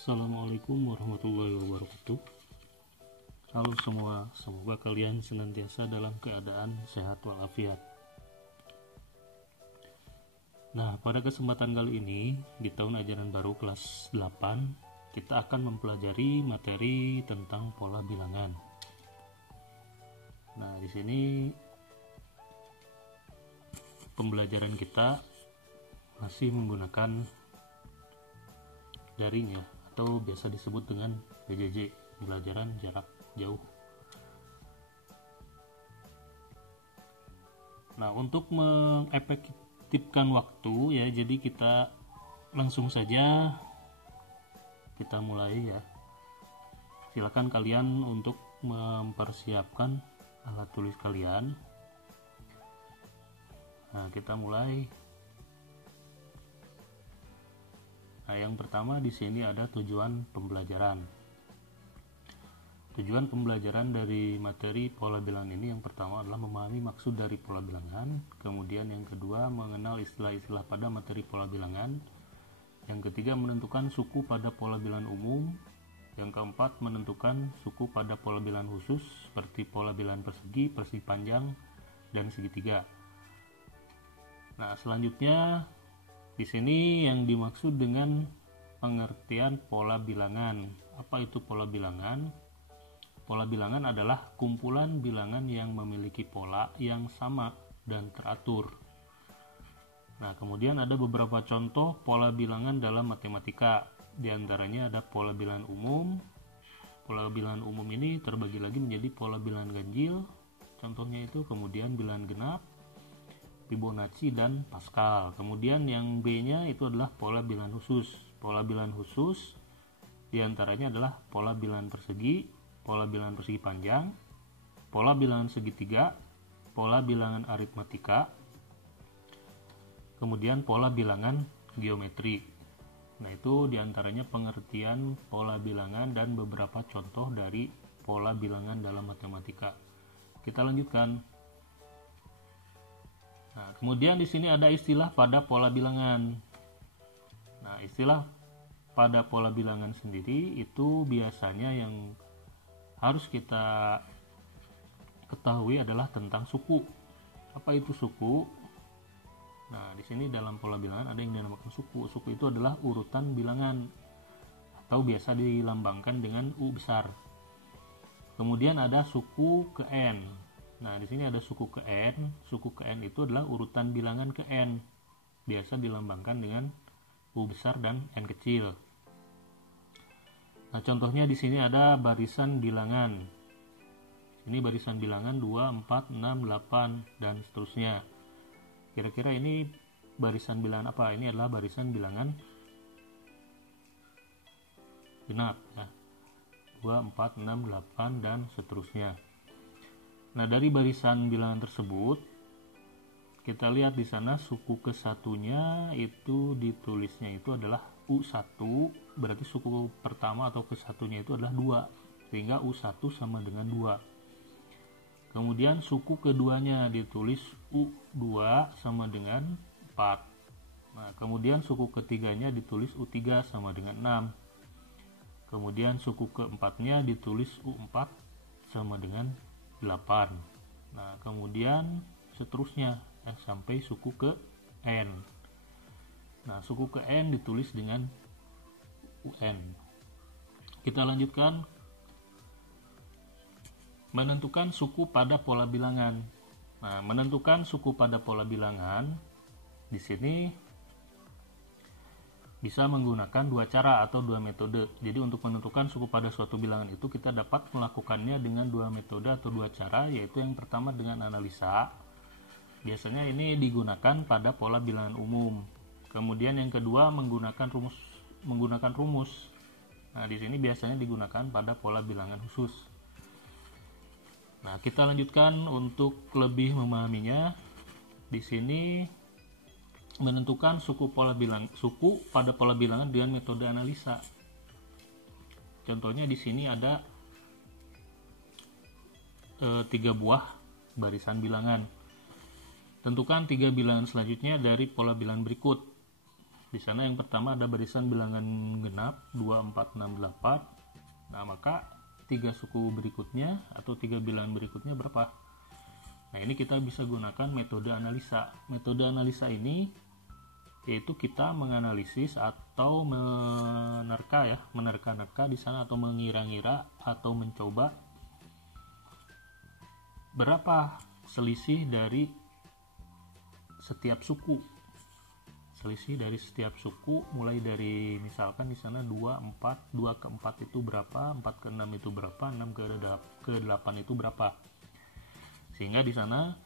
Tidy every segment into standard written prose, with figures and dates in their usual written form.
Assalamualaikum warahmatullahi wabarakatuh. Halo semua, semoga kalian senantiasa dalam keadaan sehat walafiat. Nah, pada kesempatan kali ini di tahun ajaran baru kelas 8, kita akan mempelajari materi tentang pola bilangan. Nah, di sini pembelajaran kita masih menggunakan daring ya, atau biasa disebut dengan PJJ, pembelajaran jarak jauh. Nah, untuk mengefektifkan waktu ya, jadi kita langsung saja kita mulai ya. Silakan kalian untuk mempersiapkan alat tulis kalian. Nah, kita mulai. Nah, yang pertama di sini ada tujuan pembelajaran. Tujuan pembelajaran dari materi pola bilangan ini yang pertama adalah memahami maksud dari pola bilangan, kemudian yang kedua mengenal istilah-istilah pada materi pola bilangan, yang ketiga menentukan suku pada pola bilangan umum, yang keempat menentukan suku pada pola bilangan khusus seperti pola bilangan persegi, persegi panjang, dan segitiga. Nah, selanjutnya di sini yang dimaksud dengan pengertian pola bilangan. Apa itu pola bilangan? Pola bilangan adalah kumpulan bilangan yang memiliki pola yang sama dan teratur. Nah, kemudian ada beberapa contoh pola bilangan dalam matematika. Di antaranya ada pola bilangan umum. Pola bilangan umum ini terbagi lagi menjadi pola bilangan ganjil. Contohnya itu kemudian bilangan genap, Fibonacci, dan Pascal. Kemudian yang B-nya itu adalah pola bilangan khusus. Pola bilangan khusus diantaranya adalah pola bilangan persegi, pola bilangan persegi panjang, pola bilangan segitiga, pola bilangan aritmatika, kemudian pola bilangan geometri. Nah, itu diantaranya pengertian pola bilangan dan beberapa contoh dari pola bilangan dalam matematika. Kita lanjutkan. Nah, kemudian di sini ada istilah pada pola bilangan. Nah, istilah pada pola bilangan sendiri itu biasanya yang harus kita ketahui adalah tentang suku. Apa itu suku? Nah, di sini dalam pola bilangan ada yang dinamakan suku. Suku itu adalah urutan bilangan atau biasa dilambangkan dengan U besar. Kemudian ada suku ke N. Nah, di sini ada suku ke N. Suku ke N itu adalah urutan bilangan ke N. Biasa dilambangkan dengan U besar dan N kecil. Nah, contohnya di sini ada barisan bilangan. Ini barisan bilangan 2, 4, 6, 8 dan seterusnya. Kira-kira ini barisan bilangan apa? Ini adalah barisan bilangan genap ya. 2, 4, 6, 8 dan seterusnya. Nah, dari barisan bilangan tersebut kita lihat di sana suku ke-1-nya itu ditulisnya itu adalah U1, berarti suku pertama atau ke-1-nya itu adalah 2, sehingga U1 sama dengan 2. Kemudian suku keduanya ditulis U2 sama dengan 4. Nah, kemudian suku ketiganya ditulis U3 sama dengan 6. Kemudian suku keempatnya ditulis U4 sama dengan 8. Nah, kemudian seterusnya sampai suku ke N. Nah, suku ke N ditulis dengan UN. Kita lanjutkan. Menentukan suku pada pola bilangan. Nah, menentukan suku pada pola bilangan di sini bisa menggunakan dua cara atau dua metode. Jadi untuk menentukan suku pada suatu bilangan itu kita dapat melakukannya dengan dua metode atau dua cara, yaitu yang pertama dengan analisa. Biasanya ini digunakan pada pola bilangan umum. Kemudian yang kedua menggunakan rumus. Nah, di sini biasanya digunakan pada pola bilangan khusus. Nah, kita lanjutkan untuk lebih memahaminya. Di sini menentukan suku pada pola bilangan dengan metode analisa. Contohnya di sini ada 3 buah barisan bilangan. Tentukan 3 bilangan selanjutnya dari pola bilangan berikut. Di sana yang pertama ada barisan bilangan genap 2, 4, 6, 8. Nah, maka 3 suku berikutnya atau 3 bilangan berikutnya berapa? Nah, ini kita bisa gunakan metode analisa. Metode analisa ini yaitu kita menganalisis atau menerka-nerka di sana, atau mengira-ngira atau mencoba berapa selisih dari setiap suku. Selisih dari setiap suku mulai dari misalkan di sana 2, 4, 2 ke 4 itu berapa, 4 ke 6 itu berapa, 6 ke 8 itu berapa. Sehingga di sana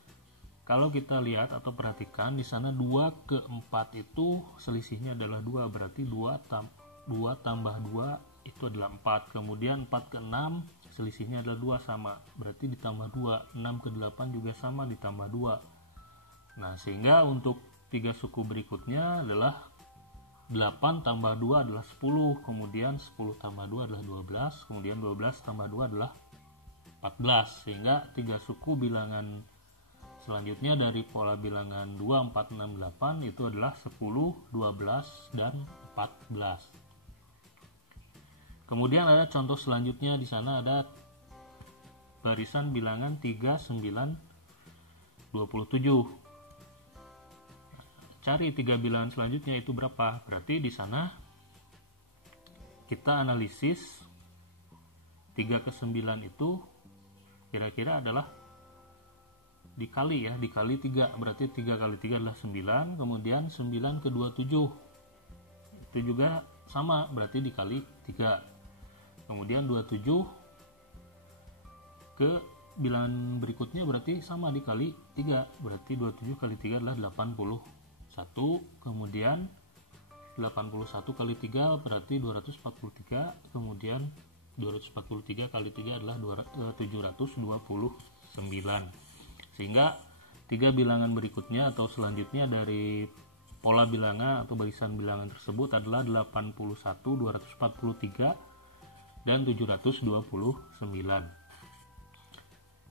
kalau kita lihat atau perhatikan di sana 2 ke 4 itu selisihnya adalah 2, berarti 2 tambah 2 itu adalah 4. Kemudian 4 ke 6 selisihnya adalah 2, sama, berarti ditambah 2. 6 ke 8 juga sama, ditambah 2. Nah, sehingga untuk 3 suku berikutnya adalah 8 tambah 2 adalah 10, kemudian 10 tambah 2 adalah 12, kemudian 12 tambah 2 adalah 14. Sehingga 3 suku bilangan selanjutnya dari pola bilangan 2, 4, 6, 8 itu adalah 10, 12, dan 14. Kemudian ada contoh selanjutnya, di sana ada barisan bilangan 3, 9, 27. Cari 3 bilangan selanjutnya itu berapa? Berarti di sana kita analisis 3 ke 9 itu kira-kira adalah dikali 3, berarti 3 kali 3 adalah 9, kemudian 9 ke 27 itu juga sama, berarti dikali 3, kemudian 27 ke bilangan berikutnya berarti sama, dikali 3, berarti 27 kali 3 adalah 81, kemudian 81 kali 3 berarti 243, kemudian 243 kali 3 adalah 729. Sehingga 3 bilangan berikutnya atau selanjutnya dari pola bilangan atau barisan bilangan tersebut adalah 81, 243, dan 729.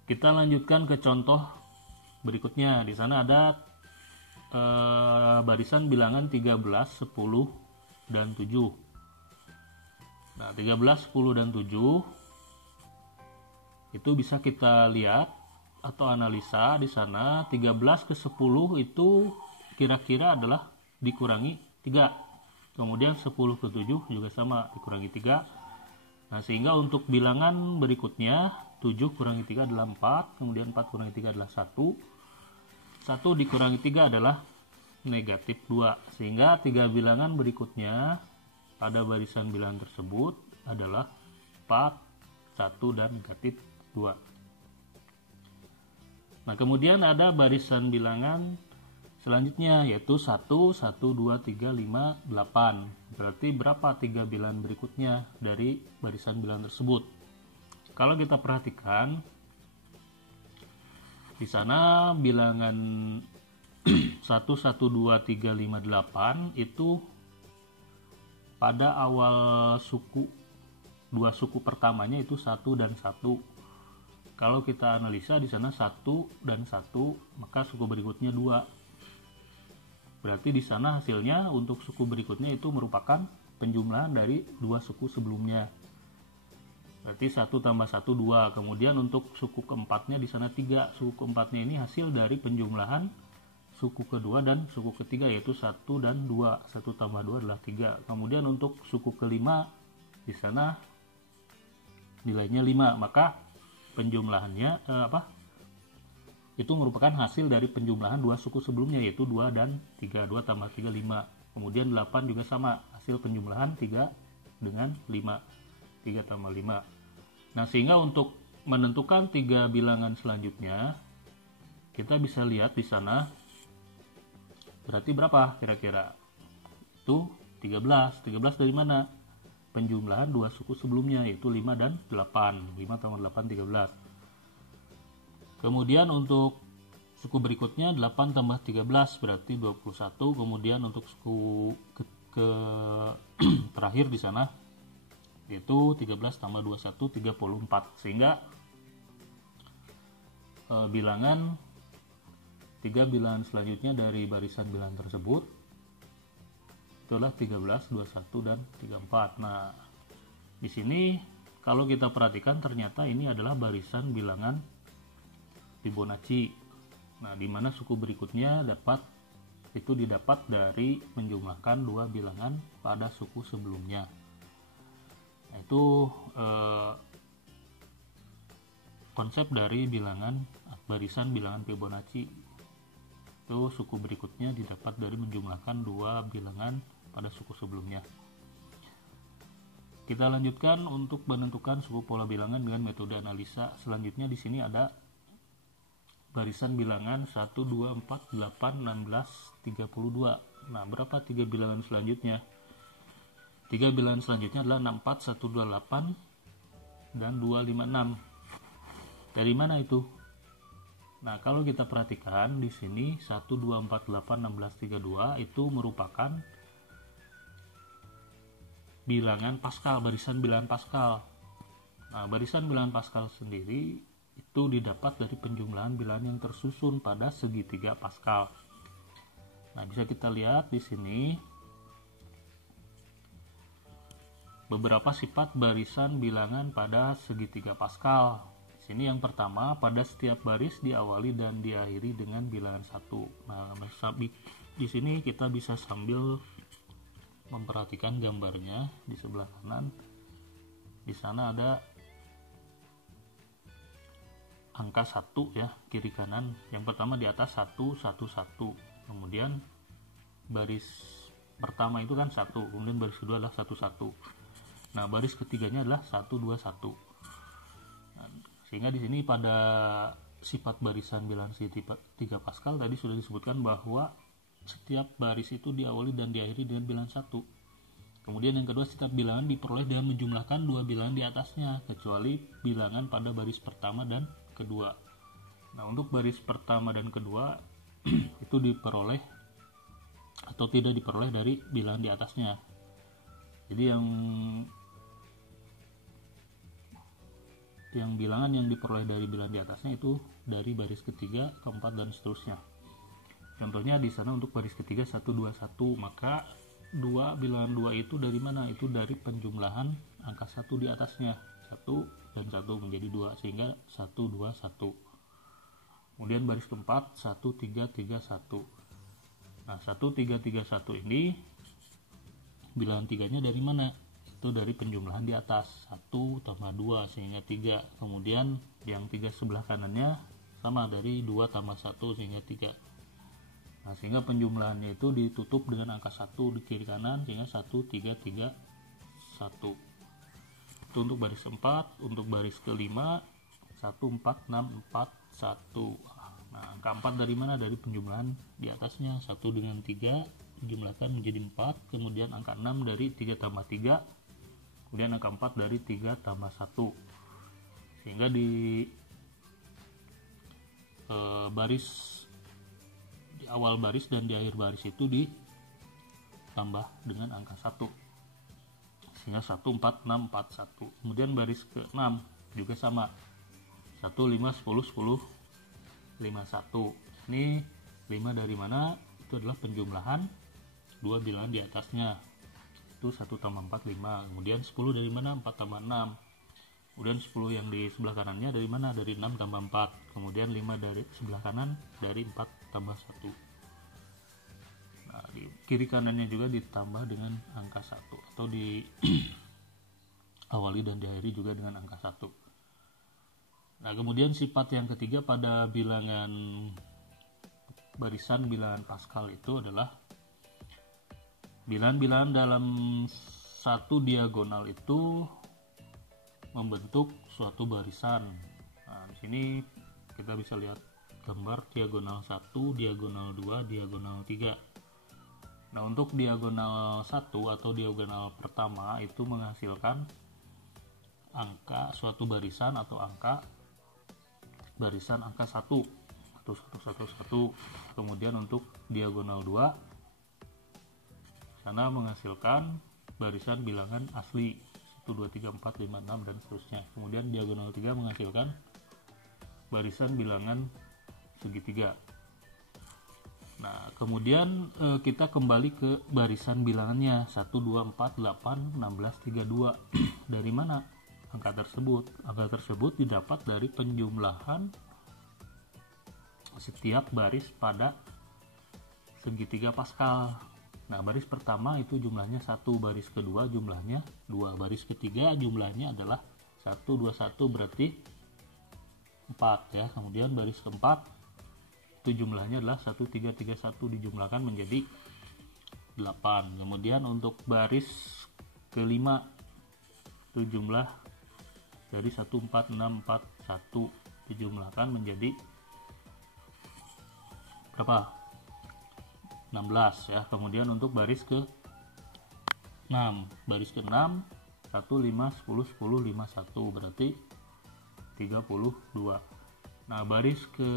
Kita lanjutkan ke contoh berikutnya. Di sana ada barisan bilangan 13, 10, dan 7. Nah, 13, 10, dan 7 itu bisa kita lihat atau analisa. Di sana 13 ke 10 itu kira-kira adalah dikurangi 3. Kemudian 10 ke 7 juga sama, dikurangi 3. Nah, sehingga untuk bilangan berikutnya 7 kurangi 3 adalah 4, kemudian 4 kurangi 3 adalah 1. 1 dikurangi 3 adalah negatif 2. Sehingga 3 bilangan berikutnya pada barisan bilangan tersebut adalah 4, 1, dan negatif 2. Nah, kemudian ada barisan bilangan selanjutnya yaitu 1, 1, 2, 3, 5, 8. Berarti berapa 3 bilangan berikutnya dari barisan bilangan tersebut? Kalau kita perhatikan di sana bilangan 1, 1, 2, 3, 5, 8 itu pada awal suku, 2 suku pertamanya itu 1 dan 1. Kalau kita analisa di sana 1 dan 1, maka suku berikutnya 2. Berarti di sana hasilnya untuk suku berikutnya itu merupakan penjumlahan dari 2 suku sebelumnya. Berarti 1 tambah 1 2. Kemudian untuk suku keempatnya di sana 3. Suku keempatnya ini hasil dari penjumlahan suku kedua dan suku ketiga yaitu 1 dan 2. 1 tambah 2 adalah 3. Kemudian untuk suku kelima di sana nilainya 5. Maka penjumlahannya itu merupakan hasil dari penjumlahan 2 suku sebelumnya yaitu 2 dan 3. 2 tambah 3 5. Kemudian 8 juga sama, hasil penjumlahan 3 dengan 5. 3 tambah 5. Nah, sehingga untuk menentukan 3 bilangan selanjutnya kita bisa lihat di sana berarti berapa kira-kira? Itu 13. 13 dari mana? Penjumlahan 2 suku sebelumnya yaitu 5 dan 8. 5 tambah 8 13. Kemudian untuk suku berikutnya 8 tambah 13 berarti 21. Kemudian untuk suku ke terakhir di sana yaitu 13 tambah 21 34. Sehingga bilangan 3 bilangan selanjutnya dari barisan bilangan tersebut itu itu adalah 13, 21 dan 34. Nah, di sini kalau kita perhatikan ternyata ini adalah barisan bilangan Fibonacci. Nah, di mana suku berikutnya didapat dari menjumlahkan dua bilangan pada suku sebelumnya. Nah, itu konsep dari barisan bilangan Fibonacci. Itu suku berikutnya didapat dari menjumlahkan dua bilangan pada suku sebelumnya. Kita lanjutkan untuk menentukan suku pola bilangan dengan metode analisa. Selanjutnya di sini ada barisan bilangan 1, 2, 4, 8, 16, 32. Nah, berapa 3 bilangan selanjutnya? 3 bilangan selanjutnya adalah 64, 128, dan 256. Dari mana itu? Nah, kalau kita perhatikan di sini 1, 2, 4, 8, 16, 32 itu merupakan bilangan Pascal, barisan bilangan Pascal. Nah, barisan bilangan Pascal sendiri itu didapat dari penjumlahan bilangan yang tersusun pada segitiga Pascal. Nah, bisa kita lihat di sini beberapa sifat barisan bilangan pada segitiga Pascal. Di sini yang pertama, pada setiap baris diawali dan diakhiri dengan bilangan 1. Nah, di sini kita bisa sambil memperhatikan gambarnya di sebelah kanan. Di sana ada angka 1 ya, kiri kanan. Yang pertama di atas 1, 1, 1. Kemudian baris pertama itu kan 1, kemudian baris kedua adalah 1, 1. Nah, baris ketiganya adalah 1, 2, 1. Nah, sehingga di sini pada sifat barisan bilangan segitiga Pascal tadi sudah disebutkan bahwa setiap baris itu diawali dan diakhiri dengan bilangan 1. Kemudian yang kedua, setiap bilangan diperoleh dengan menjumlahkan dua bilangan di atasnya, kecuali bilangan pada baris pertama dan kedua. Nah, untuk baris pertama dan kedua itu diperoleh atau tidak diperoleh dari bilangan di atasnya. Jadi yang bilangan yang diperoleh dari bilangan di atasnya itu dari baris ketiga, keempat, dan seterusnya. Contohnya di sana untuk baris ketiga 1, 2, 1, maka bilangan 2 itu dari mana? Itu dari penjumlahan angka 1 di atasnya. 1 dan 1 menjadi 2, sehingga 1, 2, 1. Kemudian baris keempat 1, 3, 3, 1. Nah, 1, 3, 3, 1 ini bilangan 3-nya dari mana? Itu dari penjumlahan di atas. 1 tambah 2 sehingga 3. Kemudian yang 3 sebelah kanannya sama, dari 2 tambah 1 sehingga 3. Nah, sehingga penjumlahannya itu ditutup dengan angka 1 di kiri kanan, sehingga 1, 3, 3, 1. Itu untuk baris 4. Untuk baris kelima 1, 4, 6, 4, 1. Nah, angka 4 dari mana? Dari penjumlahan di atasnya. 1 dengan 3 dijumlahkan menjadi 4. Kemudian angka 6 dari 3 tambah 3. Kemudian angka 4 dari 3 tambah 1. Sehingga di awal baris dan di akhir baris itu ditambah dengan angka 1, sehingga 1, 4, 6, 4, 1. Kemudian baris ke-6 juga sama, 1, 5, 10, 10, 5, 1. Ini 5 dari mana? Itu adalah penjumlahan dua bilangan di atasnya, itu 1 tambah 4, 5. Kemudian 10 dari mana? 4 tambah 6. Kemudian 10 yang di sebelah kanannya dari mana? Dari 6 tambah 4. Kemudian 5 dari sebelah kanan dari 4 tambah 1. Nah, di kiri kanannya juga ditambah dengan angka 1, atau di awali dan diakhiri juga dengan angka 1. Nah, kemudian sifat yang ketiga pada bilangan barisan bilangan Pascal itu adalah bilangan-bilangan dalam satu diagonal itu membentuk suatu barisan. Nah, di sini kita bisa lihat gambar diagonal 1, diagonal 2, diagonal 3. Nah, untuk diagonal 1 atau diagonal pertama itu menghasilkan angka suatu barisan atau angka barisan angka 1 atau 1, 1, 1. Kemudian untuk diagonal 2 sana menghasilkan barisan bilangan asli 1, 2, 3, 4, 5, 6, dan seterusnya. Kemudian diagonal 3 menghasilkan barisan bilangan segitiga. Nah, kemudian kita kembali ke barisan bilangannya 1, 2, 4, 8, 16, 32. Dari mana angka tersebut? Angka tersebut didapat dari penjumlahan setiap baris pada segitiga Pascal. Nah, baris pertama itu jumlahnya 1, baris kedua jumlahnya 2, baris ketiga jumlahnya adalah 1, 2, 1 berarti 4 ya. Kemudian baris keempat itu jumlahnya adalah 1, 3, 3, 1 dijumlahkan menjadi 8. Kemudian untuk baris kelima itu jumlah dari 1, 4, 6, 4, 1 dijumlahkan menjadi berapa? 16 ya. Kemudian untuk baris ke 6, baris ke 6 1, 5, 10, 10, 5, 1 berarti 32. Nah, baris ke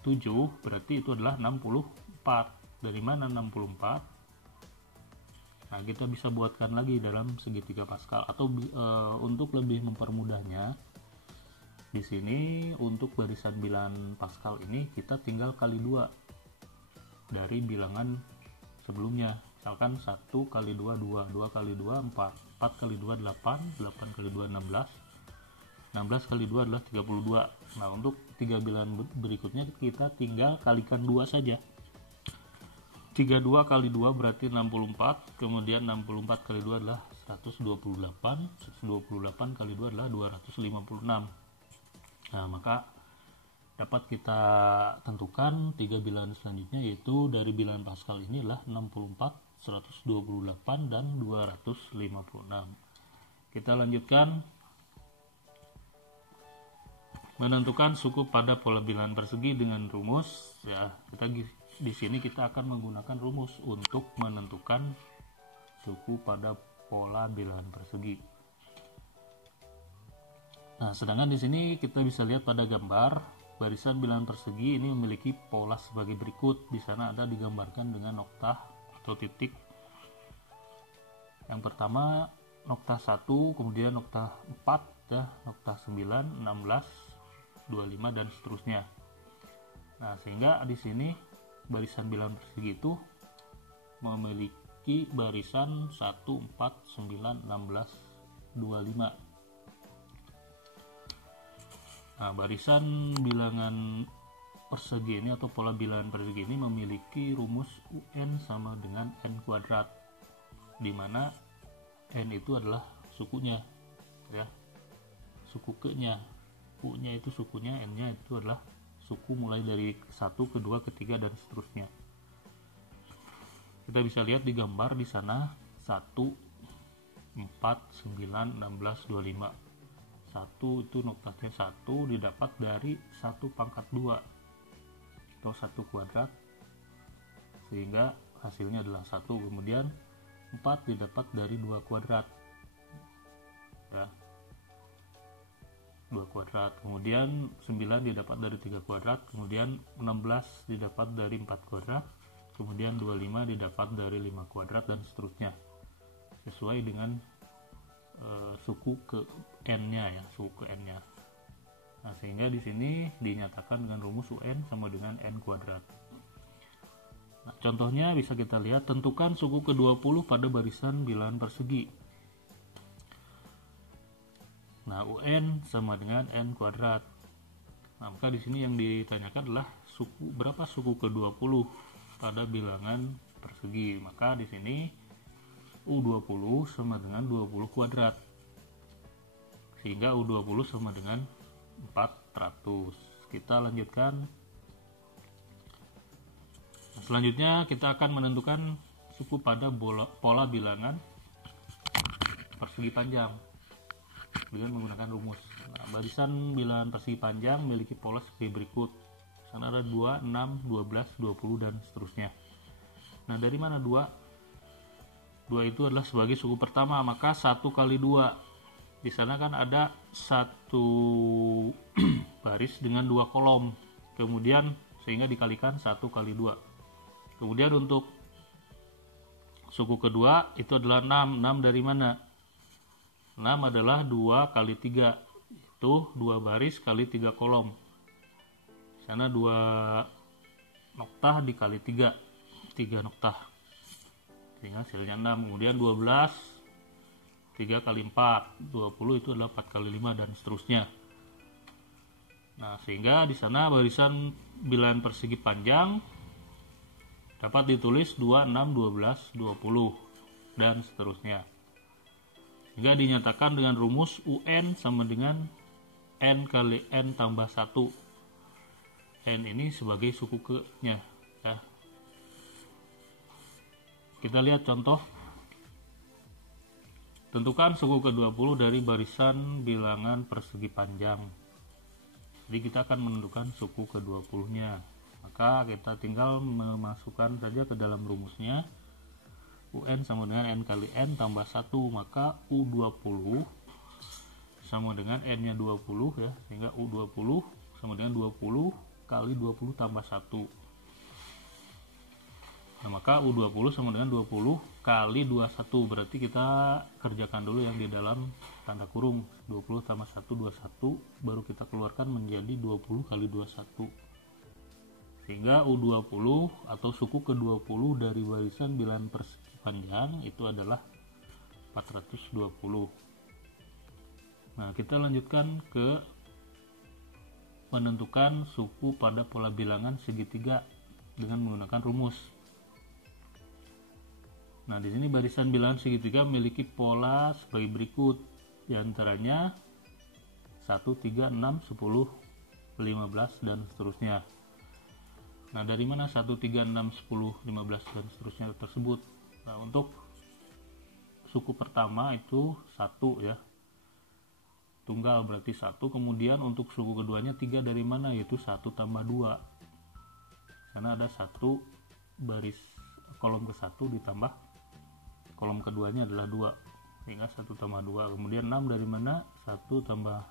7 berarti itu adalah 64. Dari mana 64? Nah, kita bisa buatkan lagi dalam segitiga Pascal atau untuk lebih mempermudahnya di sini untuk barisan bilangan Pascal ini kita tinggal kali 2 dari bilangan sebelumnya. Misalkan 1 kali 2 2, 2 kali 2 4, 4 kali 2 8, 8 kali 2 16, 16 kali 2 adalah 32. Nah, untuk 3 bilangan berikutnya kita tinggal kalikan 2 saja. 32 kali 2 berarti 64, kemudian 64 kali 2 adalah 128, 128 kali 2 adalah 256. Nah, maka dapat kita tentukan 3 bilangan selanjutnya, yaitu dari bilangan Pascal ini adalah 64, 128, dan 256. Kita lanjutkan menentukan suku pada pola bilangan persegi dengan rumus ya. Di sini kita akan menggunakan rumus untuk menentukan suku pada pola bilangan persegi. Nah, sedangkan di sini kita bisa lihat pada gambar barisan bilangan persegi ini memiliki pola sebagai berikut. Di sana ada digambarkan dengan noktah atau titik. Yang pertama noktah 1, kemudian noktah 4 ya, noktah 9, 16, 25 dan seterusnya. Nah, sehingga di sini barisan bilangan persegi itu memiliki barisan 1, 4, 9, 16, 25. Nah, barisan bilangan persegi ini atau pola bilangan persegi ini memiliki rumus UN sama dengan N kuadrat, di mana N itu adalah sukunya ya, suku ke-nya, U-nya itu sukunya, N-nya itu adalah suku mulai dari 1, kedua, ketiga dan seterusnya. Kita bisa lihat di gambar di sana 1, 4, 9, 16, 25. 1 itu noktanya 1 didapat dari 1 pangkat 2 atau 1 kuadrat, sehingga hasilnya adalah 1. Kemudian 4 didapat dari 2 kuadrat ya, 2 kuadrat. Kemudian 9 didapat dari 3 kuadrat, kemudian 16 didapat dari 4 kuadrat, kemudian 25 didapat dari 5 kuadrat dan seterusnya sesuai dengan suku ke N-nya ya, suku ke N-nya. Nah, sehingga di sini dinyatakan dengan rumus UN sama dengan N kuadrat. Nah, contohnya bisa kita lihat, tentukan suku ke-20 pada barisan bilangan persegi. Nah, UN sama dengan N kuadrat. Nah, maka di sini yang ditanyakan adalah berapa suku ke-20 pada bilangan persegi. Maka di sini U20 sama dengan 20 kuadrat. Sehingga U20 sama dengan 400. Kita lanjutkan. Nah, selanjutnya kita akan menentukan suku pada pola bilangan persegi panjang dengan menggunakan rumus. Nah, barisan bilangan persegi panjang memiliki pola sebagai berikut. Sana ada 2, 6, 12, 20 dan seterusnya. Nah, dari mana 2? 2 itu adalah sebagai suku pertama, maka 1 kali 2. Di sana kan ada 1 baris dengan 2 kolom. Kemudian sehingga dikalikan 1 kali 2. Kemudian untuk suku kedua itu adalah 6. 6 dari mana? 6 adalah 2 kali 3. Itu 2 baris kali 3 kolom. Di sana 2 noktah dikali 3 noktah, sehingga hasilnya 6. Kemudian 12 3 kali 4 20, itu adalah 4 kali 5 dan seterusnya. Nah, sehingga di sana barisan bilangan persegi panjang dapat ditulis 2, 6, 12, 20 dan seterusnya. Sehingga dinyatakan dengan rumus UN sama dengan N kali N tambah 1. N ini sebagai suku ke-nya ya. Kita lihat contoh. Tentukan suku ke-20 dari barisan bilangan persegi panjang. Jadi kita akan menentukan suku ke-20 nya. Maka kita tinggal memasukkan saja ke dalam rumusnya. UN sama dengan N kali N tambah 1. Maka U20 sama dengan N nya 20 ya. Sehingga U20 sama dengan 20 kali 20 tambah 1. Nah, maka U20 sama dengan 20 kali 21. Berarti kita kerjakan dulu yang di dalam tanda kurung. 20 tambah 1, 21. Baru kita keluarkan menjadi 20 kali 21. Sehingga U20 atau suku ke-20 dari barisan bilangan persegi panjang itu adalah 420. Nah, kita lanjutkan ke menentukan suku pada pola bilangan segitiga dengan menggunakan rumus. Nah, di sini barisan bilangan segitiga memiliki pola sebagai berikut. Di antaranya 1, 3, 6, 10, 15 dan seterusnya. Nah, dari mana 1, 3, 6, 10, 15 dan seterusnya tersebut? Nah, untuk suku pertama itu 1 ya. Tunggal berarti 1. Kemudian untuk suku keduanya 3 dari mana? Yaitu 1 tambah 2. Karena ada 1 baris kolom ke-1 ditambah kolom keduanya adalah 2, sehingga 1 tambah 2. Kemudian 6 dari mana? 1 tambah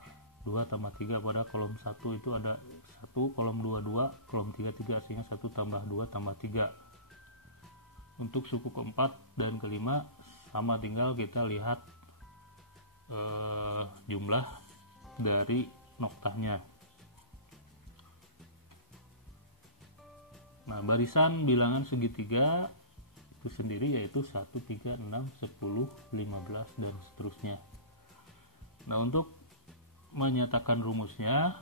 2 tambah 3. Pada kolom 1 itu ada 1, kolom 2 2, kolom 3 3, sehingga 1 tambah 2 tambah 3. Untuk suku keempat dan kelima sama, tinggal kita lihat jumlah dari noktahnya. Nah, barisan bilangan segitiga itu sendiri yaitu 1, 3, 6, 10, 15 dan seterusnya. Nah, untuk menyatakan rumusnya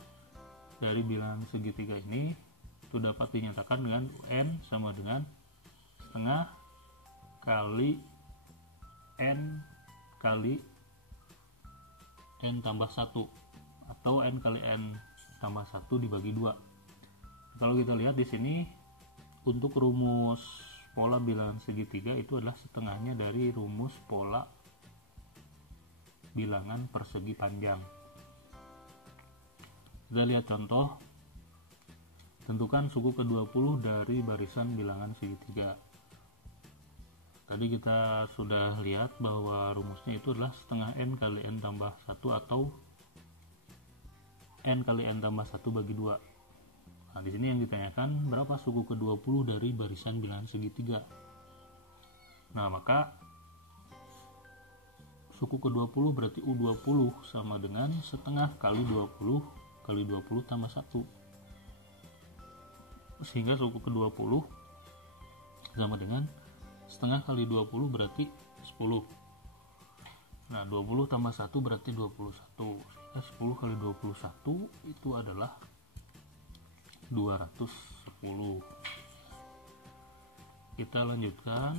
dari bilangan segitiga ini itu dapat dinyatakan dengan N sama dengan setengah kali N kali N tambah 1 atau N kali N tambah 1 dibagi 2. Kalau kita lihat di sini untuk rumus pola bilangan segitiga itu adalah setengahnya dari rumus pola bilangan persegi panjang. Kita lihat contoh. Tentukan suku ke-20 dari barisan bilangan segitiga. Tadi kita sudah lihat bahwa rumusnya itu adalah setengah N kali N tambah 1 atau N kali N tambah 1 bagi 2. Nah, di sini yang ditanyakan berapa suku ke-20 dari barisan bilangan segitiga. Nah, maka suku ke-20 berarti U20 sama dengan setengah kali 20 kali 20 tambah 1. Sehingga suku ke-20 sama dengan setengah kali 20 berarti 10. Nah, 20 tambah 1 berarti 21. Sehingga 10 kali 21 itu adalah 210. Kita lanjutkan.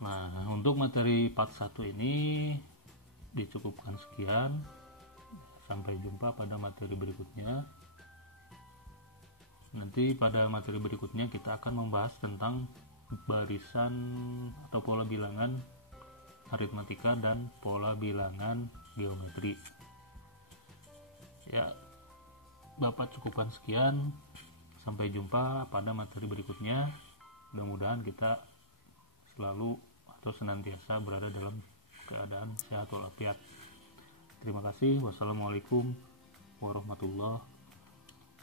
Nah, untuk materi part 1 ini dicukupkan sekian. Sampai jumpa pada materi berikutnya. Nanti pada materi berikutnya kita akan membahas tentang barisan atau pola bilangan aritmatika dan pola bilangan geometri. Ya, Bapak cukupkan sekian. Sampai jumpa pada materi berikutnya. Mudah-mudahan kita selalu atau senantiasa berada dalam keadaan sehat walafiat. Terima kasih. Wassalamualaikum warahmatullahi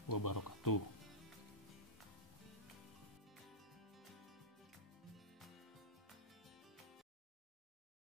wabarakatuh.